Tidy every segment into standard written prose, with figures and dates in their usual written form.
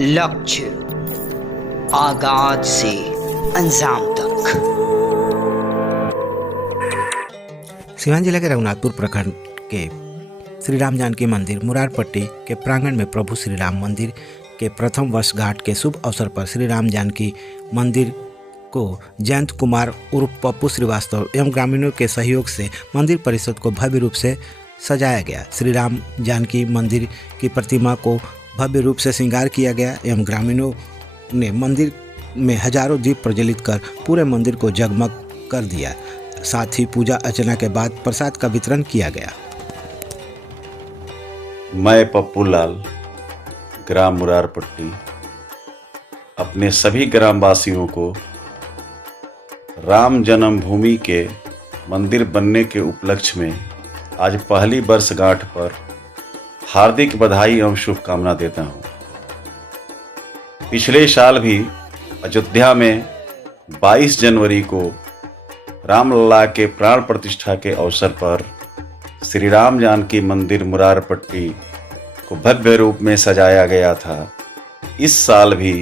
लक्ष्य, आगाज से अंजाम तक। सिवान जिले के रघुनाथपुर प्रखंड के श्री राम जानकी मंदिर मुरारपट्टी के प्रांगण में प्रभु श्री राम मंदिर के प्रथम वर्षगांठ के शुभ अवसर पर श्री राम जानकी मंदिर को जयंत कुमार उर्फ पप्पू श्रीवास्तव एवं ग्रामीणों के सहयोग से मंदिर परिषद को भव्य रूप से सजाया गया। श्री राम जानकी मंदिर की प्रतिमा को भव्य रूप से श्रृंगार किया गया एवं ग्रामीणों ने मंदिर में हजारों दीप प्रज्वलित कर पूरे मंदिर को जगमग कर दिया। साथ ही पूजा अर्चना के बाद प्रसाद का वितरण किया गया। मैं पप्पू लाल, ग्राम मुरारपट्टी, अपने सभी ग्रामवासियों को राम जन्मभूमि के मंदिर बनने के उपलक्ष्य में आज पहली वर्षगांठ पर हार्दिक बधाई एवं शुभकामना देता हूँ। पिछले साल भी अयोध्या में 22 जनवरी को रामलला के प्राण प्रतिष्ठा के अवसर पर श्री राम जानकी मंदिर मुरारपट्टी को भव्य रूप में सजाया गया था। इस साल भी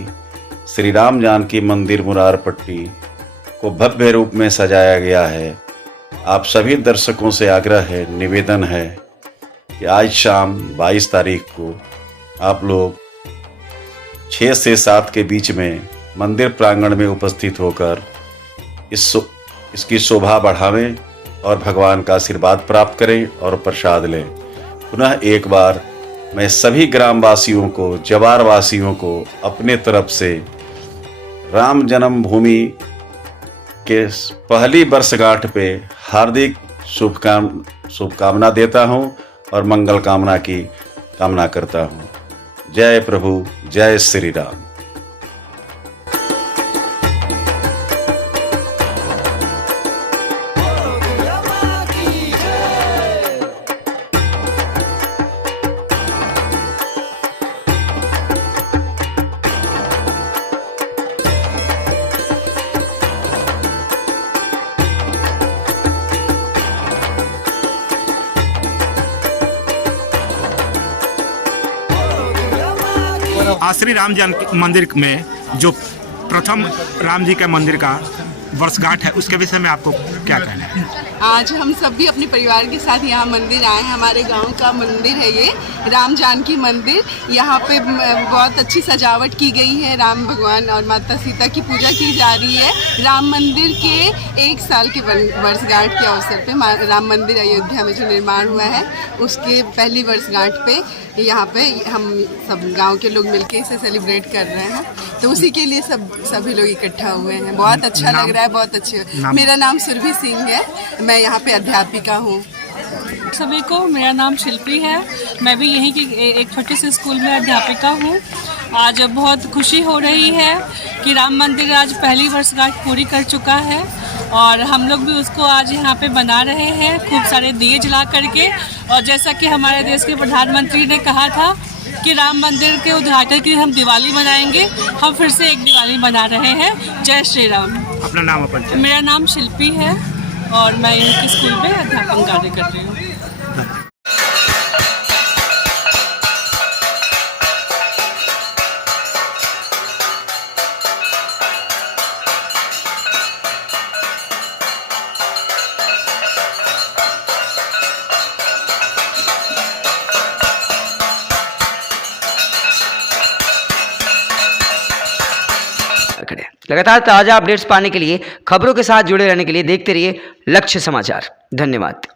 श्री राम जानकी मंदिर मुरारपट्टी को भव्य रूप में सजाया गया है। आप सभी दर्शकों से आग्रह है, निवेदन है कि आज शाम 22 तारीख को आप लोग 6 से 7 के बीच में मंदिर प्रांगण में उपस्थित होकर इसकी शोभा बढ़ावें और भगवान का आशीर्वाद प्राप्त करें और प्रसाद लें। पुनः एक बार मैं सभी ग्रामवासियों को, जवार वासियों को अपने तरफ से राम जन्मभूमि के पहली वर्षगांठ पे हार्दिक शुभकामना देता हूं और मंगल कामना की कामना करता हूं। जय प्रभु, जय श्री राम। श्री राम जानकी मंदिर में जो प्रथम राम जी के मंदिर का वर्षगांठ है, उसके विषय में आपको क्या कहना है? आज हम सब भी अपने परिवार के साथ यहाँ मंदिर आए हैं। हमारे गांव का मंदिर है ये राम जानकी मंदिर। यहाँ पे बहुत अच्छी सजावट की गई है। राम भगवान और माता सीता की पूजा की जा रही है। राम मंदिर के 1 साल के वर्षगांठ के अवसर पे राम मंदिर अयोध्या में जो निर्माण हुआ है, उसके पहली वर्षगांठ पे यहाँ पे हम सब गांव के लोग मिलके इसे सेलिब्रेट कर रहे हैं। तो उसी के लिए सभी लोग इकट्ठा हुए हैं। बहुत अच्छा लग रहा है, बहुत अच्छे। मेरा नाम सुरभि सिंह है, मैं यहाँ पे अध्यापिका हूँ। सभी को, मेरा नाम शिल्पी है, मैं भी यहीं की एक छोटे से स्कूल में अध्यापिका हूँ। आज बहुत खुशी हो रही है कि राम मंदिर आज पहली वर्षगांठ पूरी कर चुका है और हम लोग भी उसको आज यहाँ पे बना रहे हैं, खूब सारे दिए जला करके। और जैसा कि हमारे देश के प्रधानमंत्री ने कहा था कि राम मंदिर के उद्घाटन के लिए हम दिवाली मनाएंगे, हम फिर से एक दिवाली मना रहे हैं। जय श्री राम। अपना नाम अपन? मेरा नाम शिल्पी है और मैं यहीं के स्कूल में अध्यापन कार्य कर रही हूँ। लगातार ताज़ा अपडेट्स पाने के लिए, खबरों के साथ जुड़े रहने के लिए देखते रहिए लक्ष्य समाचार। धन्यवाद।